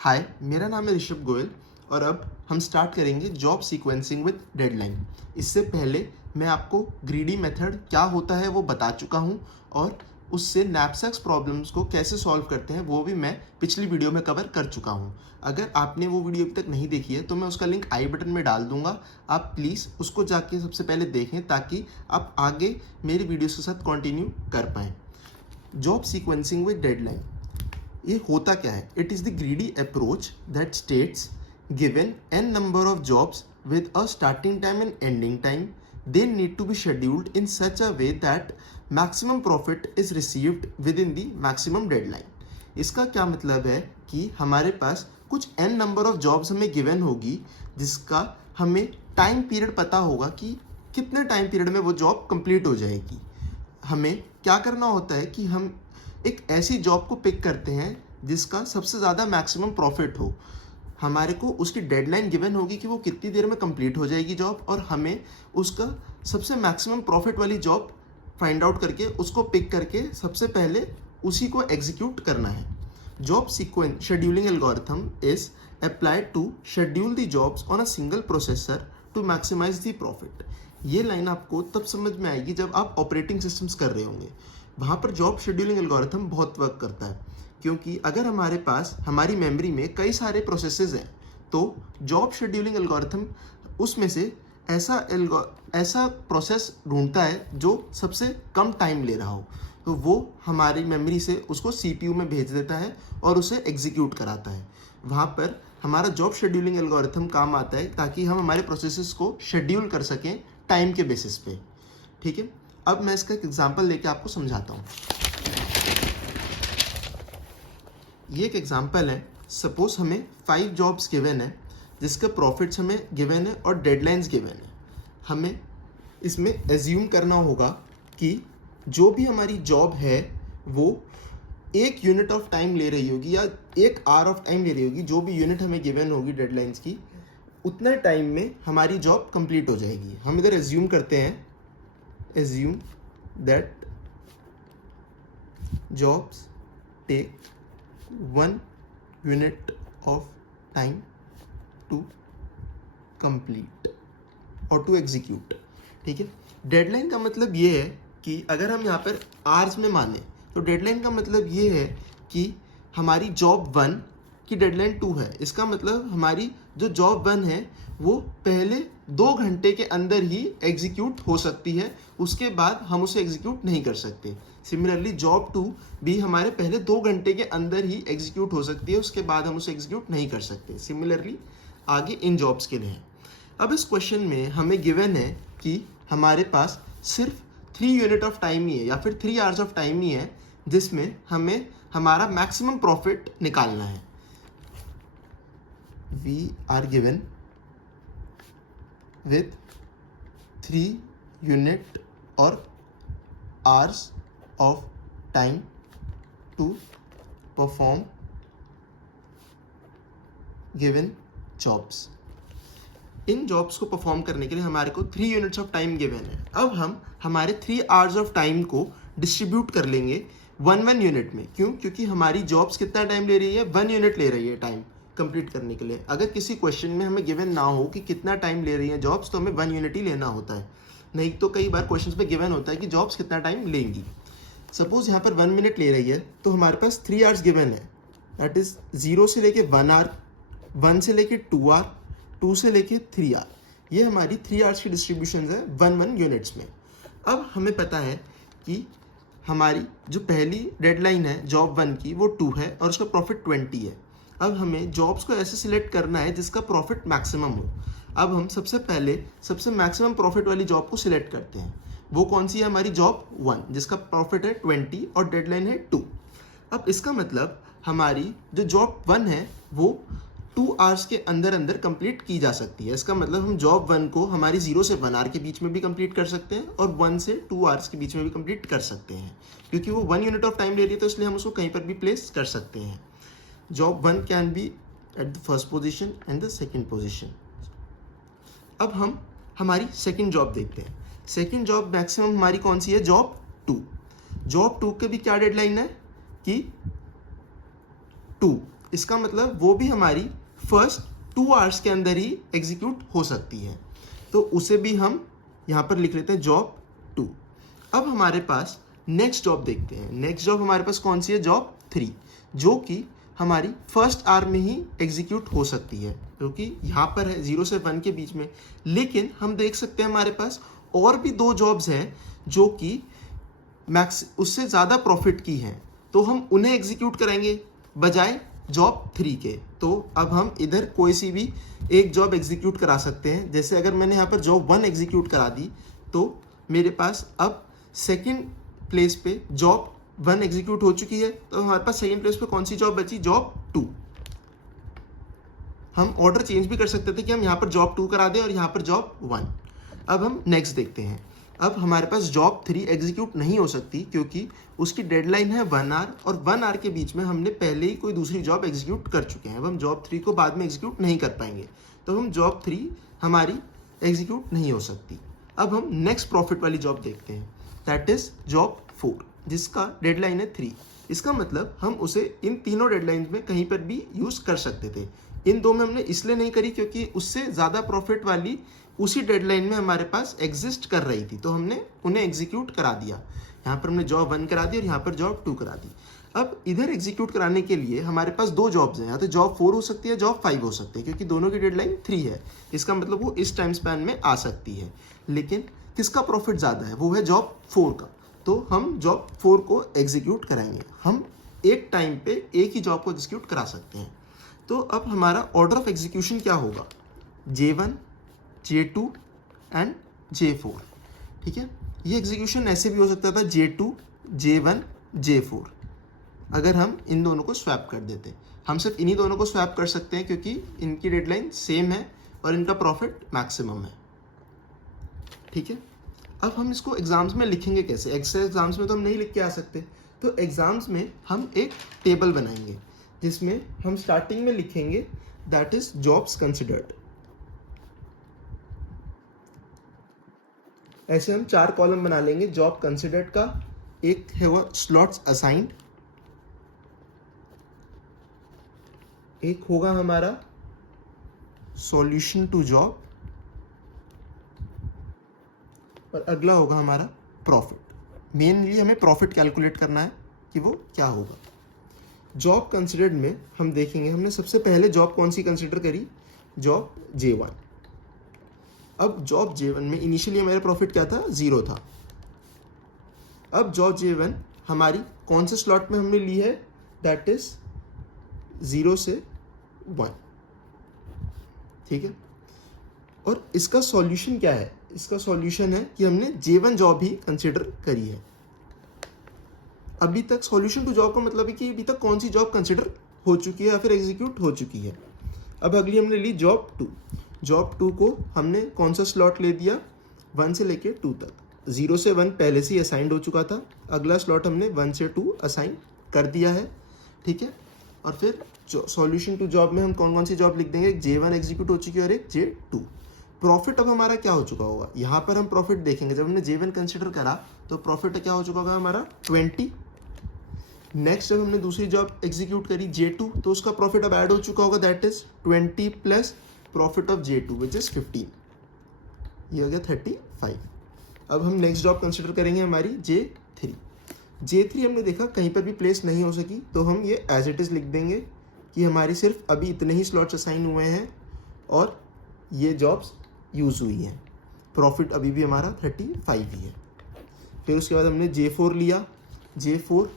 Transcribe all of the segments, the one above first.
हाय, मेरा नाम है ऋषभ गोयल और अब हम स्टार्ट करेंगे जॉब सीक्वेंसिंग विद डेडलाइन। इससे पहले मैं आपको ग्रीडी मेथड क्या होता है वो बता चुका हूँ और उससे नैपसैक्स प्रॉब्लम्स को कैसे सॉल्व करते हैं वो भी मैं पिछली वीडियो में कवर कर चुका हूँ। अगर आपने वो वीडियो अभी तक नहीं देखी है तो मैं उसका लिंक आई बटन में डाल दूंगा। आप प्लीज़ उसको जाके सबसे पहले देखें ताकि आप आगे मेरी वीडियोस के साथ कंटिन्यू कर पाएँ। जॉब सीक्वेंसिंग विद डेडलाइन ये होता क्या है? It is the greedy approach that states given n number of jobs with a starting time and ending time, they need to be scheduled in such a way that maximum profit is received within the maximum deadline. इसका क्या मतलब है कि हमारे पास कुछ n number of jobs हमें given होगी जिसका हमें टाइम पीरियड पता होगा कि कितने टाइम पीरियड में वो जॉब कंप्लीट हो जाएगी। हमें क्या करना होता है कि हम एक ऐसी जॉब को पिक करते हैं जिसका सबसे ज़्यादा मैक्सिमम प्रॉफिट हो। हमारे को उसकी डेडलाइन गिवन होगी कि वो कितनी देर में कंप्लीट हो जाएगी जॉब और हमें उसका सबसे मैक्सिमम प्रॉफिट वाली जॉब फाइंड आउट करके उसको पिक करके सबसे पहले उसी को एग्जीक्यूट करना है। Job sequence scheduling algorithm is applied to schedule the jobs on a single processor to maximize the profit. ये लाइन आपको तब समझ में आएगी जब आप ऑपरेटिंग सिस्टम्स कर रहे होंगे। वहाँ पर जॉब शेड्यूलिंग एल्गोरिथम बहुत वर्क करता है क्योंकि अगर हमारे पास हमारी मेमोरी में कई सारे प्रोसेसेस हैं तो जॉब शेड्यूलिंग एल्गोरिथम उसमें से ऐसा प्रोसेस ढूंढता है जो सबसे कम टाइम ले रहा हो, तो वो हमारी मेमोरी से उसको सीपीयू में भेज देता है और उसे एग्जीक्यूट कराता है। वहाँ पर हमारा जॉब शेड्यूलिंग एल्गोरिथम काम आता है ताकि हम हमारे प्रोसेसेस को शेड्यूल कर सकें टाइम के बेसिस पे। ठीक है, अब मैं इसका एक एग्जांपल लेके आपको समझाता हूँ। ये एक एग्जांपल है। सपोज हमें 5 जॉब्स गिवन है जिसके प्रॉफिट्स हमें गिवन है और डेडलाइंस गिवन है। हमें इसमें एज्यूम करना होगा कि जो भी हमारी जॉब है वो 1 यूनिट ऑफ टाइम ले रही होगी या 1 आवर ऑफ टाइम ले रही होगी। जो भी यूनिट हमें गिवन होगी डेडलाइंस की, उतने टाइम में हमारी जॉब कंप्लीट हो जाएगी। हम इधर एज्यूम करते हैं, assume that jobs take 1 unit of time to complete और to execute। ठीक है, डेडलाइन का मतलब ये है कि अगर हम यहाँ पर आवर्स में माने तो डेडलाइन का मतलब ये है कि हमारी जॉब 1 की डेडलाइन 2 है। इसका मतलब हमारी जो जॉब 1 है वो पहले 2 घंटे के अंदर ही एग्जीक्यूट हो सकती है, उसके बाद हम उसे एग्जीक्यूट नहीं कर सकते। सिमिलरली जॉब 2 भी हमारे पहले 2 घंटे के अंदर ही एग्जीक्यूट हो सकती है, उसके बाद हम उसे एग्जीक्यूट नहीं कर सकते। सिमिलरली आगे इन जॉब्स के लिए है। अब इस क्वेश्चन में हमें गिवन है कि हमारे पास सिर्फ 3 यूनिट ऑफ टाइम ही है या फिर 3 आवर्स ऑफ टाइम ही है जिसमें हमें हमारा मैक्सिमम प्रॉफिट निकालना है। We are given with 3 unit or hours of time to perform given jobs। In jobs को परफॉर्म करने के लिए हमारे को 3 यूनिट्स ऑफ टाइम गिवन है। अब हम हमारे 3 आवर्स ऑफ टाइम को डिस्ट्रीब्यूट कर लेंगे 1 यूनिट में। क्यों? क्योंकि हमारी जॉब्स कितना टाइम ले रही है? 1 यूनिट ले रही है टाइम कंप्लीट करने के लिए। अगर किसी क्वेश्चन में हमें गिवन ना हो कि कितना टाइम ले रही है जॉब्स तो हमें 1 यूनिट ही लेना होता है। नहीं तो कई बार क्वेश्चंस में गिवन होता है कि जॉब्स कितना टाइम लेंगी। सपोज यहाँ पर 1 मिनट ले रही है तो हमारे पास 3 आवर्स गिवन है, दैट इज 0 से लेके 1 आवर, 1 से लेके 2 आवर, 2 से लेके 3 आवर। ये हमारी 3 आवर्स की डिस्ट्रीब्यूशन है 1 यूनिट्स में। अब हमें पता है कि हमारी जो पहली डेडलाइन है जॉब 1 की वो 2 है और उसका प्रॉफिट 20 है। अब हमें जॉब्स को ऐसे सिलेक्ट करना है जिसका प्रॉफिट मैक्सिमम हो। अब हम सबसे पहले सबसे मैक्सिमम प्रॉफिट वाली जॉब को सिलेक्ट करते हैं। वो कौन सी है? हमारी जॉब 1 जिसका प्रॉफिट है 20 और डेडलाइन है 2। अब इसका मतलब हमारी जो जॉब 1 है वो 2 आवर्स के अंदर अंदर कंप्लीट की जा सकती है। इसका मतलब हम जॉब 1 को हमारी 0 से 1 आवर के बीच में भी कंप्लीट कर सकते हैं और 1 से 2 आवर्स के बीच में भी कंप्लीट कर सकते हैं। क्योंकि वो 1 यूनिट ऑफ टाइम ले रही है तो इसलिए हम उसको कहीं पर भी प्लेस कर सकते हैं। Job 1 can be at the first position and the second position. अब हम हमारी सेकंड जॉब देखते हैं। सेकंड जॉब मैक्सिमम हमारी कौन सी है? जॉब 2। जॉब 2 के भी क्या डेडलाइन है कि 2 इसका मतलब वो भी हमारी फर्स्ट 2 आवर्स के अंदर ही एग्जीक्यूट हो सकती है, तो उसे भी हम यहाँ पर लिख लेते हैं जॉब 2। अब हमारे पास नेक्स्ट जॉब देखते हैं। नेक्स्ट जॉब हमारे पास कौन सी है? जॉब 3, जो कि हमारी फर्स्ट आवर में ही एग्जीक्यूट हो सकती है, क्योंकि यहाँ पर है 0 से 1 के बीच में। लेकिन हम देख सकते हैं हमारे पास और भी 2 जॉब्स हैं जो कि मैक्स उससे ज़्यादा प्रॉफिट की हैं, तो हम उन्हें एग्जीक्यूट करेंगे बजाय जॉब 3 के। तो अब हम इधर कोई सी भी एक जॉब एग्जीक्यूट करा सकते हैं। जैसे अगर मैंने यहाँ पर जॉब 1 एग्जीक्यूट करा दी तो मेरे पास अब सेकंड प्लेस पे जॉब 1 एग्जीक्यूट हो चुकी है, तो हमारे पास सेकंड प्लेस पे कौन सी जॉब बची? जॉब 2। हम ऑर्डर चेंज भी कर सकते थे कि हम यहाँ पर जॉब 2 करा दें और यहाँ पर जॉब 1। अब हम नेक्स्ट देखते हैं। अब हमारे पास जॉब 3 एग्जीक्यूट नहीं हो सकती क्योंकि उसकी डेडलाइन है 1 आवर, और 1 आवर के बीच में हमने पहले ही कोई दूसरी जॉब एग्जीक्यूट कर चुके हैं। अब हम जॉब 3 को बाद में एग्जीक्यूट नहीं कर पाएंगे, तो हम जॉब 3 हमारी एग्जीक्यूट नहीं हो सकती। अब हम नेक्स्ट प्रॉफिट वाली जॉब देखते हैं, दैट इज जॉब 4, जिसका डेडलाइन है 3। इसका मतलब हम उसे इन तीनों डेडलाइन में कहीं पर भी यूज़ कर सकते थे। इन 2 में हमने इसलिए नहीं करी क्योंकि उससे ज़्यादा प्रॉफिट वाली उसी डेडलाइन में हमारे पास एग्जिस्ट कर रही थी, तो हमने उन्हें एग्जीक्यूट करा दिया। यहाँ पर हमने जॉब 1 करा दी और यहाँ पर जॉब 2 करा दी। अब इधर एग्जीक्यूट कराने के लिए हमारे पास 2 जॉब्स हैं, या तो जॉब 4 हो सकती है, जॉब 5 हो सकती है, क्योंकि दोनों की डेडलाइन 3 है। इसका मतलब वो इस टाइम स्पैन में आ सकती है। लेकिन किसका प्रॉफिट ज़्यादा है? वो है जॉब 4 का, तो हम जॉब 4 को एग्जीक्यूट कराएंगे। हम एक टाइम पे एक ही जॉब को एग्जीक्यूट करा सकते हैं। तो अब हमारा ऑर्डर ऑफ एग्जीक्यूशन क्या होगा? J1, J2 and J4। ठीक है, ये एग्जीक्यूशन ऐसे भी हो सकता था J2, J1, J4। अगर हम इन दोनों को स्वैप कर देते, हम सिर्फ इन्हीं दोनों को स्वैप कर सकते हैं क्योंकि इनकी डेडलाइन सेम है और इनका प्रॉफिट मैक्सिमम है। ठीक है, अब हम इसको एग्जाम्स में लिखेंगे कैसे? एग्जाम्स में तो हम नहीं लिख के आ सकते, तो एग्जाम्स में हम एक टेबल बनाएंगे जिसमें हम स्टार्टिंग में लिखेंगे दैट इज जॉब्स कंसिडर्ड। ऐसे हम 4 कॉलम बना लेंगे जॉब कंसिडर्ड का। एक है वो स्लॉट्स असाइंड, एक होगा हमारा सॉल्यूशन टू जॉब, और अगला होगा हमारा प्रॉफिट। मेनली हमें प्रॉफिट कैलकुलेट करना है कि वो क्या होगा। जॉब कंसिडर्ड में हम देखेंगे, हमने सबसे पहले जॉब कौन सी कंसिडर करी? Job J1। अब जॉब J1 में इनिशियली हमारा प्रॉफिट क्या था? 0 था। अब जॉब J1 हमारी कौन से स्लॉट में हमने ली है? दैट इज 0 से 1। ठीक है, और इसका सॉल्यूशन क्या है? इसका सॉल्यूशन है कि हमने J1 जॉब ही कंसिडर करी है। अभी तक सॉल्यूशन टू जॉब का मतलब है कि अभी तक कौन सी जॉब कंसिडर हो चुकी है या फिर एग्जीक्यूट हो चुकी है। अब अगली हमने ली जॉब 2। जॉब 2 को हमने कौन सा स्लॉट ले दिया? 1 से लेके 2 तक। 0 से 1 पहले से ही असाइंड हो चुका था, अगला स्लॉट हमने 1 से 2 असाइन कर दिया है। ठीक है, और फिर सॉल्यूशन टू जॉब में हम कौन कौन सी जॉब लिख देंगे? एक J1 एग्जीक्यूट हो चुकी है और एक J2। प्रॉफिट अब हमारा क्या हो चुका होगा? यहाँ पर हम प्रॉफिट देखेंगे, जब हमने J1 कंसिडर करा तो प्रॉफिट क्या हो चुका होगा हमारा? 20। नेक्स्ट जब हमने दूसरी जॉब एग्जीक्यूट करी J2, तो उसका प्रॉफिट अब ऐड हो चुका होगा, that is 20 plus profit of J2 which is 15, ये हो गया 35। अब हम नेक्स्ट जॉब कंसिडर करेंगे हमारी J3। J3 हमने देखा कहीं पर भी प्लेस नहीं हो सकी, तो हम ये एज इट इज़ लिख देंगे कि हमारी सिर्फ अभी इतने ही स्लॉट्स असाइन हुए हैं और ये जॉब्स यूज़ हुई हैं। प्रॉफिट अभी भी हमारा 35 ही है। फिर उसके बाद हमने J4 लिया। J4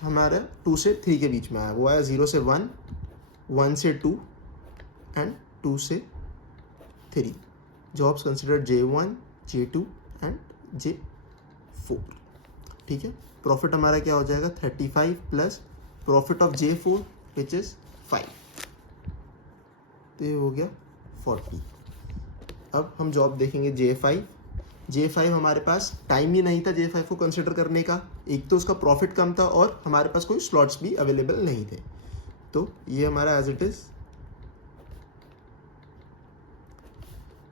हमारा 2 से 3 के बीच में आया, वो आया 0 से 1, 1 से 2 एंड 2 से 3। Jobs considered J1, J2 and J4। ठीक है, प्रॉफिट हमारा क्या हो जाएगा? 35 plus profit of J4 which is 5, तो ये हो गया 40। अब हम जॉब देखेंगे J5। J5 हमारे पास टाइम ही नहीं था J5 को कंसिडर करने का, एक तो उसका प्रॉफिट कम था और हमारे पास कोई स्लॉट्स भी अवेलेबल नहीं थे, तो ये हमारा एज इट इज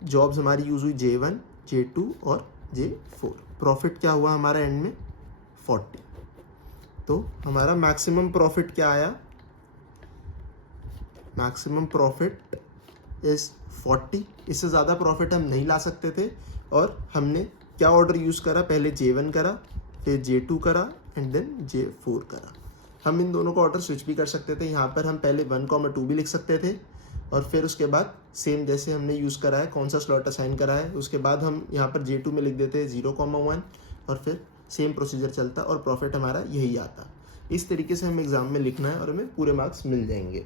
जॉब्स हमारी यूज हुई J1, J2 और J4। प्रॉफिट क्या हुआ हमारा एंड में? 40। तो हमारा मैक्सिमम प्रॉफिट क्या आया? Maximum profit is 40। इससे ज़्यादा प्रॉफिट हम नहीं ला सकते थे और हमने क्या ऑर्डर यूज़ करा, पहले J1 करा, फिर J2 करा एंड देन J4 करा। हम इन दोनों का ऑर्डर स्विच भी कर सकते थे। यहाँ पर हम पहले 1, 2 भी लिख सकते थे और फिर उसके बाद सेम जैसे हमने यूज़ करा है, कौन सा स्लॉट असाइन करा है, उसके बाद हम यहाँ पर J2 में लिख देते हैं 0, 1 और फिर सेम प्रोसीजर चलता और प्रॉफिट हमारा यही आता। इस तरीके से हमें एग्ज़ाम में लिखना है और हमें पूरे मार्क्स मिल जाएंगे।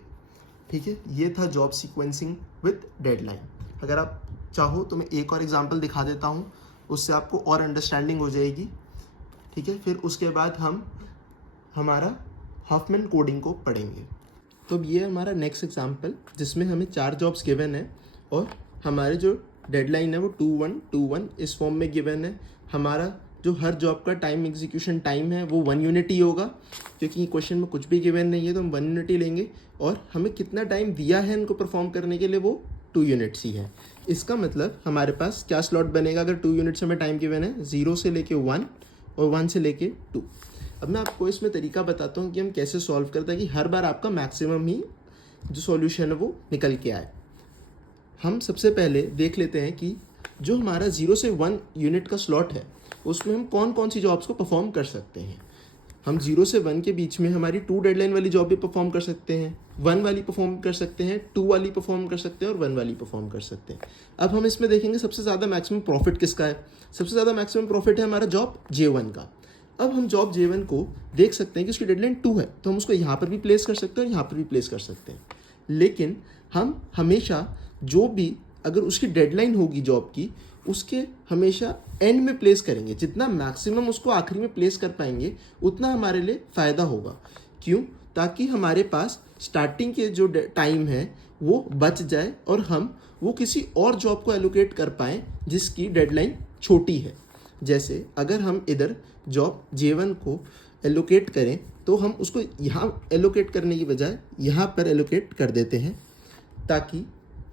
ठीक है, ये था जॉब सीक्वेंसिंग विद डेडलाइन। अगर आप चाहो तो मैं एक और एग्जांपल दिखा देता हूँ, उससे आपको और अंडरस्टैंडिंग हो जाएगी। ठीक है, फिर उसके बाद हम हमारा हॉफमैन कोडिंग को पढ़ेंगे। तो अब ये हमारा नेक्स्ट एग्जांपल जिसमें हमें 4 जॉब्स गिवन है और हमारे जो डेडलाइन है वो 2, 1, 2, 1 इस फॉर्म में गिवन है। हमारा जो हर जॉब का टाइम एग्जीक्यूशन टाइम है वो 1 यूनिट ही होगा, क्योंकि क्वेश्चन में कुछ भी गिवन नहीं है तो हम 1 यूनिट ही लेंगे। और हमें कितना टाइम दिया है इनको परफॉर्म करने के लिए, वो 2 यूनिट्स ही है। इसका मतलब हमारे पास क्या स्लॉट बनेगा अगर 2 यूनिट्स हमें टाइम गिवन है, 0 से लेके 1 और 1 से लेके 2। अब मैं आपको इसमें तरीका बताता हूँ कि हम कैसे सॉल्व करते हैं कि हर बार आपका मैक्सिमम ही जो सॉल्यूशन है वो निकल के आए। हम सबसे पहले देख लेते हैं कि जो हमारा 0 से 1 यूनिट का स्लॉट है उसमें हम कौन कौन सी जॉब्स को परफॉर्म कर सकते हैं। हम 0 से 1 के बीच में हमारी 2 डेडलाइन वाली जॉब भी परफॉर्म कर सकते हैं, 1 वाली परफॉर्म कर सकते हैं, 2 वाली परफॉर्म कर सकते हैं और 1 वाली परफॉर्म कर सकते हैं। अब हम इसमें देखेंगे सबसे ज़्यादा मैक्सिमम प्रॉफिट किसका है। सबसे ज़्यादा मैक्सिमम प्रॉफिट है हमारा जॉब J1 का। अब हम जॉब J1 को देख सकते हैं कि उसकी डेडलाइन 2 है, तो हम उसको यहाँ पर भी प्लेस कर सकते हैं और यहाँ पर भी प्लेस कर सकते हैं। लेकिन हम हमेशा जो भी अगर उसकी डेडलाइन होगी जॉब की, उसके हमेशा एंड में प्लेस करेंगे। जितना मैक्सिमम उसको आखिरी में प्लेस कर पाएंगे उतना हमारे लिए फ़ायदा होगा। क्यों? ताकि हमारे पास स्टार्टिंग के जो टाइम है वो बच जाए और हम वो किसी और जॉब को एलोकेट कर पाएँ जिसकी डेडलाइन छोटी है। जैसे अगर हम इधर जॉब J1 को एलोकेट करें तो हम उसको यहाँ एलोकेट करने की बजाय यहाँ पर एलोकेट कर देते हैं, ताकि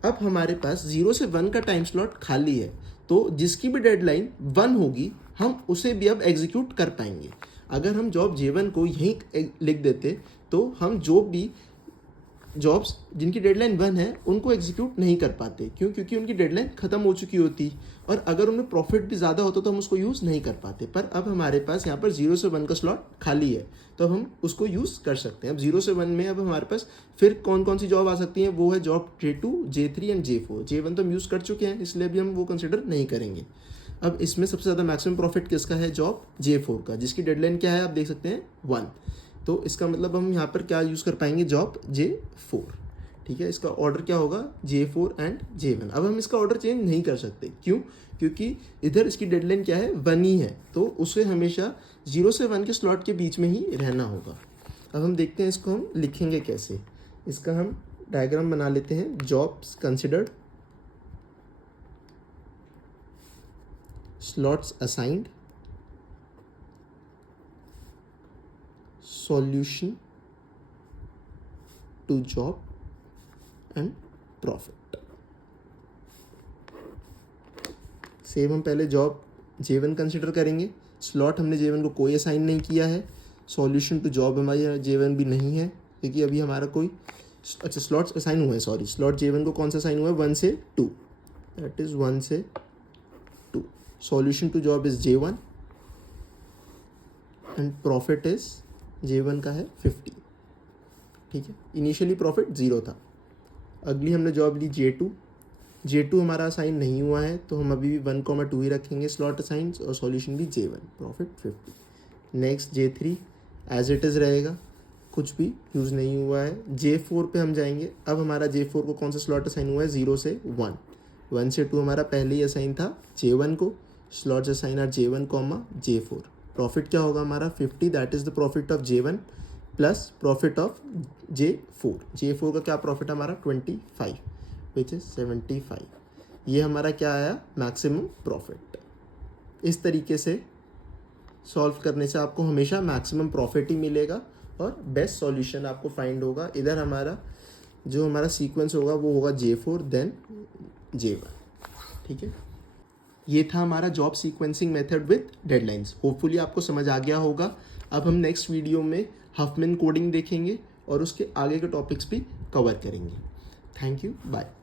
अब हमारे पास 0 से 1 का टाइम स्लॉट खाली है, तो जिसकी भी डेडलाइन 1 होगी हम उसे भी अब एग्जीक्यूट कर पाएंगे। अगर हम जॉब J1 को यहीं लिख देते तो हम जो भी जॉब्स जिनकी डेडलाइन 1 है उनको एग्जीक्यूट नहीं कर पाते। क्यों? क्योंकि उनकी डेडलाइन ख़त्म हो चुकी होती और अगर उनमें प्रॉफिट भी ज़्यादा होता तो हम उसको यूज़ नहीं कर पाते। पर अब हमारे पास यहाँ पर 0 से 1 का स्लॉट खाली है तो हम उसको यूज़ कर सकते हैं। अब 0 से 1 में अब हमारे पास फिर कौन कौन सी जॉब आ सकती हैं, वो है job J2, J3 and J4। J1 तो हम यूज़ कर चुके हैं इसलिए अभी हम वो कंसिडर नहीं करेंगे। अब इसमें सबसे ज़्यादा मैक्सिमम प्रॉफिट किसका है? जॉब J4 का, जिसकी डेडलाइन क्या है आप देख सकते हैं 1। तो इसका मतलब हम यहाँ पर क्या यूज़ कर पाएंगे? Job J4। ठीक है, इसका ऑर्डर क्या होगा? J4 and J1। अब हम इसका ऑर्डर चेंज नहीं कर सकते। क्यों? क्योंकि इधर इसकी डेडलाइन क्या है? 1 ही है, तो उसे हमेशा 0 से 1 के स्लॉट के बीच में ही रहना होगा। अब हम देखते हैं इसको हम लिखेंगे कैसे। इसका हम डायग्राम बना लेते हैं। Jobs considered, slots assigned, solution to job and profit. Same हम पहले जॉब J1 कंसिडर करेंगे। स्लॉट हमने J1 को कोई असाइन नहीं किया है। सॉल्यूशन टू जॉब हमारी J1 भी नहीं है क्योंकि अभी हमारा कोई स्लॉट्स असाइन हुए हैं। सॉरी, स्लॉट J1 को कौन सा असाइन हुआ है? 1 से 2, दैट इज 1 से 2। Solution to job is J1 and profit is J1 का है 50। ठीक है, इनिशियली प्रॉफिट 0 था। अगली हमने जॉब ली J2 हमारा असाइन नहीं हुआ है तो हम अभी भी 1, 2 ही रखेंगे स्लॉट असाइन और सॉल्यूशन भी J1, profit 50। Next J3 as it is रहेगा, कुछ भी यूज़ नहीं हुआ है। J4 पे हम जाएंगे। अब हमारा J4 को कौन सा स्लॉट असाइन हुआ है? 0 से 1। 1 से 2 हमारा पहले ही असाइन था J1 को। Slots assign are J1, J4। Profit क्या होगा हमारा? 50, that is the profit of J1 plus profit of J4। J4 का क्या प्रॉफिट हमारा? 25, विच इज़ 75। ये हमारा क्या आया? Maximum profit. इस तरीके से सॉल्व करने से आपको हमेशा मैक्सिमम प्रॉफिट ही मिलेगा और बेस्ट सॉल्यूशन आपको फाइंड होगा। इधर हमारा जो हमारा सीक्वेंस होगा वो होगा J4 देन J1। ठीक है, ये था हमारा job sequencing method with deadlines. Hopefully आपको समझ आ गया होगा। अब हम नेक्स्ट वीडियो में हफमैन कोडिंग देखेंगे और उसके आगे के टॉपिक्स भी कवर करेंगे। Thank you, bye.